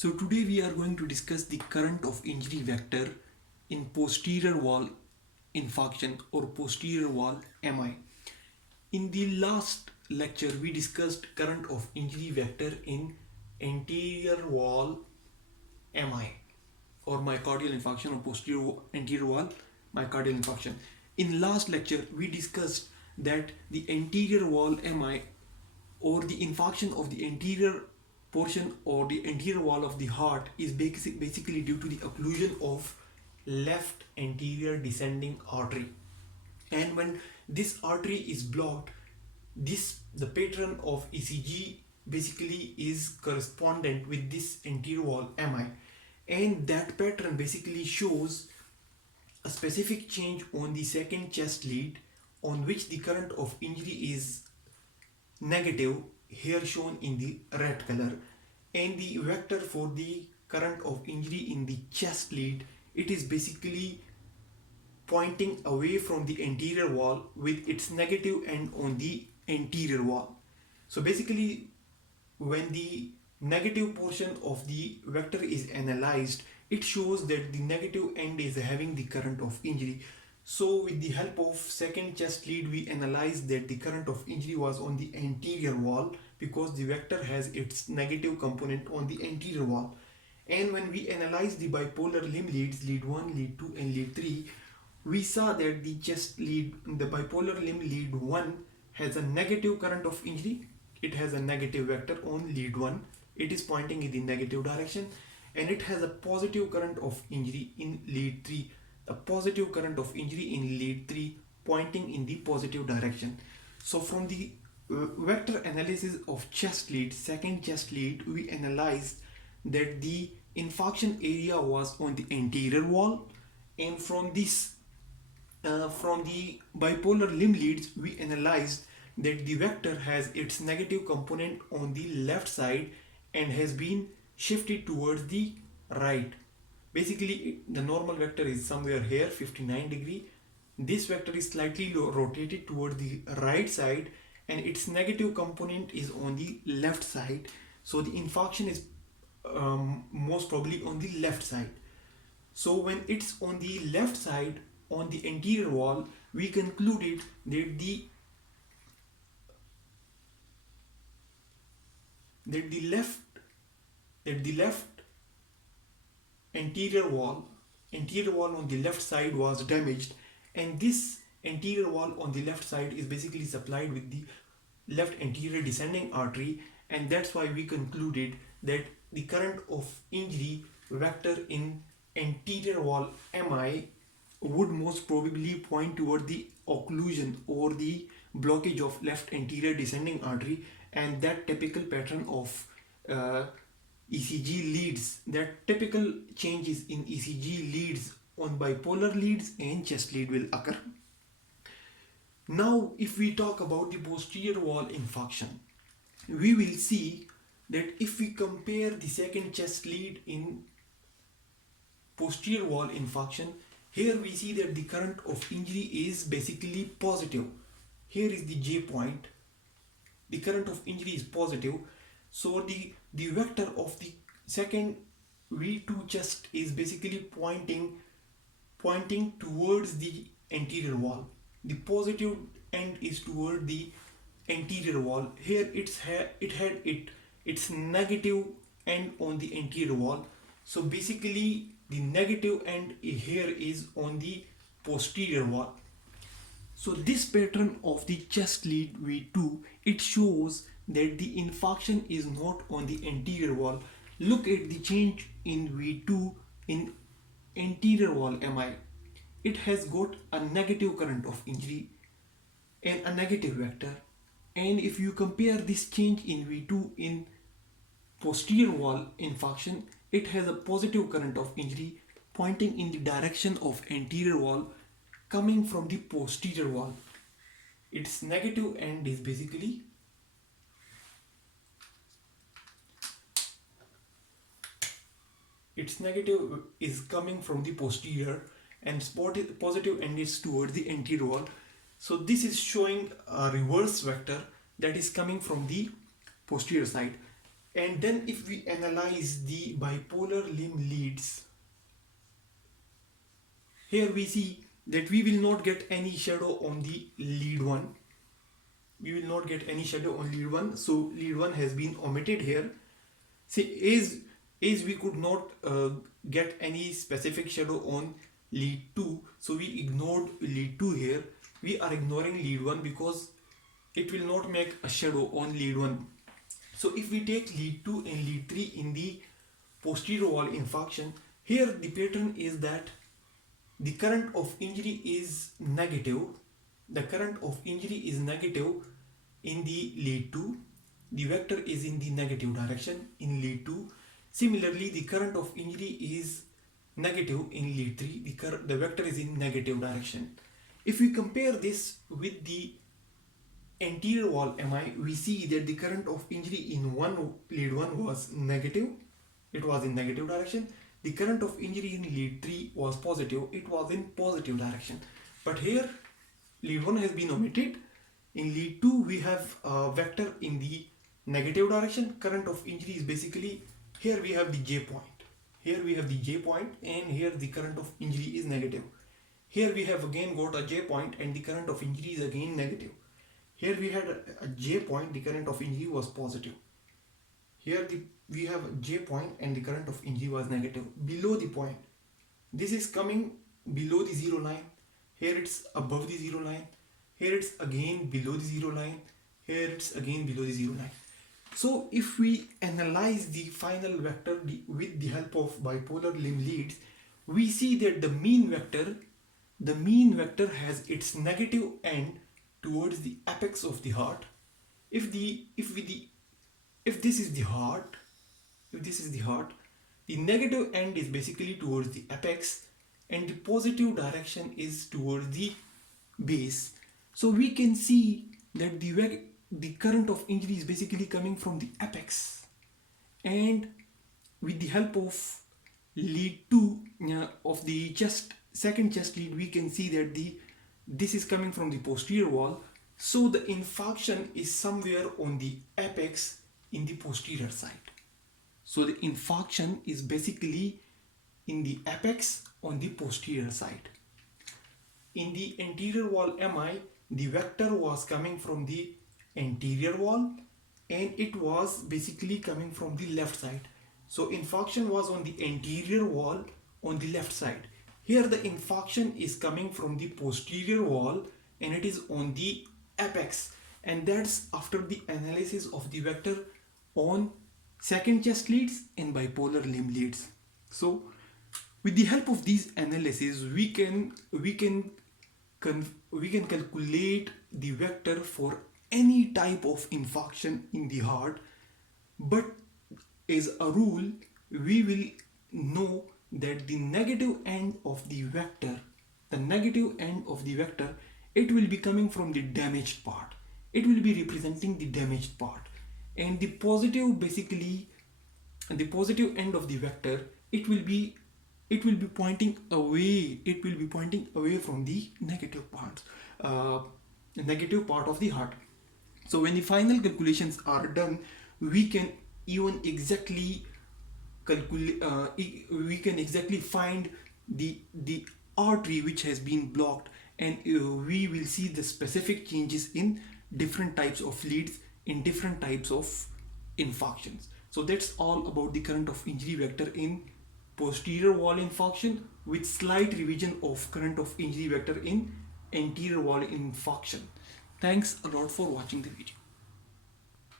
So today we are going to discuss the current of injury vector in posterior wall infarction or posterior wall MI. In the last lecture we discussed current of injury vector in anterior wall MI or myocardial infarction or posterior anterior wall myocardial infarction. In last lecture we discussed that the anterior wall MI or the infarction of the anterior portion or the anterior wall of the heart is basically due to the occlusion of left anterior descending artery. And when this artery is blocked, the pattern of ECG basically is correspondent with this anterior wall MI, and that pattern basically shows a specific change on the second chest lead on which the current of injury is negative, here shown in the red color, and the vector for the current of injury in the chest lead, it is basically pointing away from the anterior wall with its negative end on the anterior wall. So basically when the negative portion of the vector is analyzed, it shows that the negative end is having the current of injury. So with the help of second chest lead, we analyzed that the current of injury was on the anterior wall because the vector has its negative component on the anterior wall. And when we analyze the bipolar limb leads, lead 1, lead 2 and lead 3, we saw that the chest lead, the bipolar limb lead 1 has a negative current of injury. It has a negative vector on lead 1. It is pointing in the negative direction, and it has a positive current of injury in lead 3. A positive current of injury in lead 3 pointing in the positive direction. So from the vector analysis of chest lead, second chest lead, we analyzed that the infarction area was on the anterior wall, and from this from the bipolar limb leads, we analyzed that the vector has its negative component on the left side and has been shifted towards the right. Basically the normal vector is somewhere here 59 degree. This vector is slightly rotated towards the right side and its negative component is on the left side. So the infarction is most probably on the left side. So when it's on the left side on the anterior wall, we concluded that the left anterior wall on the left side was damaged, and this anterior wall on the left side is basically supplied with the left anterior descending artery, and that's why we concluded that the current of injury vector in anterior wall MI would most probably point toward the occlusion or the blockage of left anterior descending artery, and that typical pattern of ECG leads, that typical changes in ECG leads on bipolar leads and chest lead will occur. Now if we talk about the posterior wall infarction, we will see that if we compare the second chest lead in posterior wall infarction, here we see that the current of injury is basically positive. Here is the J point. The current of injury is positive. So the vector of the second V2 chest is basically pointing towards the anterior wall. The positive end is toward the anterior wall. Here it had its negative end on the anterior wall. So basically the negative end here is on the posterior wall. So this pattern of the chest lead V2, it shows that the infarction is not on the anterior wall. Look at the change in V2 in anterior wall MI. It has got a negative current of injury and a negative vector. And if you compare this change in V2 in posterior wall infarction, it has a positive current of injury pointing in the direction of anterior wall coming from the posterior wall. Its negative end is basically coming from the posterior, and positive end is towards the anterior wall. So this is showing a reverse vector that is coming from the posterior side. And then if we analyze the bipolar limb leads, here we see that we will not get any shadow on the lead 1. We will not get any shadow on lead 1. So lead 1 has been omitted here. See, as we could not get any specific shadow on lead 2, so we ignored lead 2 here. We are ignoring lead 1 because it will not make a shadow on lead 1. So if we take lead 2 and lead 3 in the posterior wall infarction, here the pattern is that the current of injury is negative. The current of injury is negative in the lead 2. The vector is in the negative direction in lead 2. Similarly, the current of injury is negative in lead 3. The vector is in negative direction. If we compare this with the anterior wall MI, we see that the current of injury in lead 1 was negative. It was in negative direction. The current of injury in lead 3 was positive. It was in positive direction. But here lead 1 has been omitted. In lead 2 we have a vector in the negative direction. Current of injury is basically, here we have the J point. Here we have the J point, and here the current of injury is negative. Here we have again got a J point and the current of injury is again negative. Here we had a J point, the current of injury was positive. Here we have a J point and the current of injury was negative. Below the point, this is coming below the zero line. Here it's above the zero line. Here it's again below the zero line. Here it's again below the zero line. So if we analyze the final vector with the help of bipolar limb leads, we see that the mean vector has its negative end towards the apex of the heart. If this is the heart, the negative end is basically towards the apex and the positive direction is towards the base. So we can see that the current of injury is basically coming from the apex, and with the help of lead 2 of the second chest lead, we can see that this is coming from the posterior wall. So the infarction is somewhere on the apex in the posterior side. So the infarction is basically in the apex on the posterior side. In the anterior wall MI, the vector was coming from the anterior wall and it was basically coming from the left side. So infarction was on the anterior wall on the left side. Here the infarction is coming from the posterior wall and it is on the apex, and that's after the analysis of the vector on second chest leads and bipolar limb leads. So with the help of these analyses, we can calculate the vector for any type of infarction in the heart, but as a rule we will know that the negative end of the vector, it will be coming from the damaged part. It will be representing the damaged part, and the positive end of the vector, it will be pointing away. It will be pointing away from the negative part of the heart. So when the final calculations are done, we can even exactly find the artery which has been blocked, and we will see the specific changes in different types of leads in different types of infarctions. So that's all about the current of injury vector in posterior wall infarction, with slight revision of current of injury vector in anterior wall infarction. Thanks a lot for watching the video.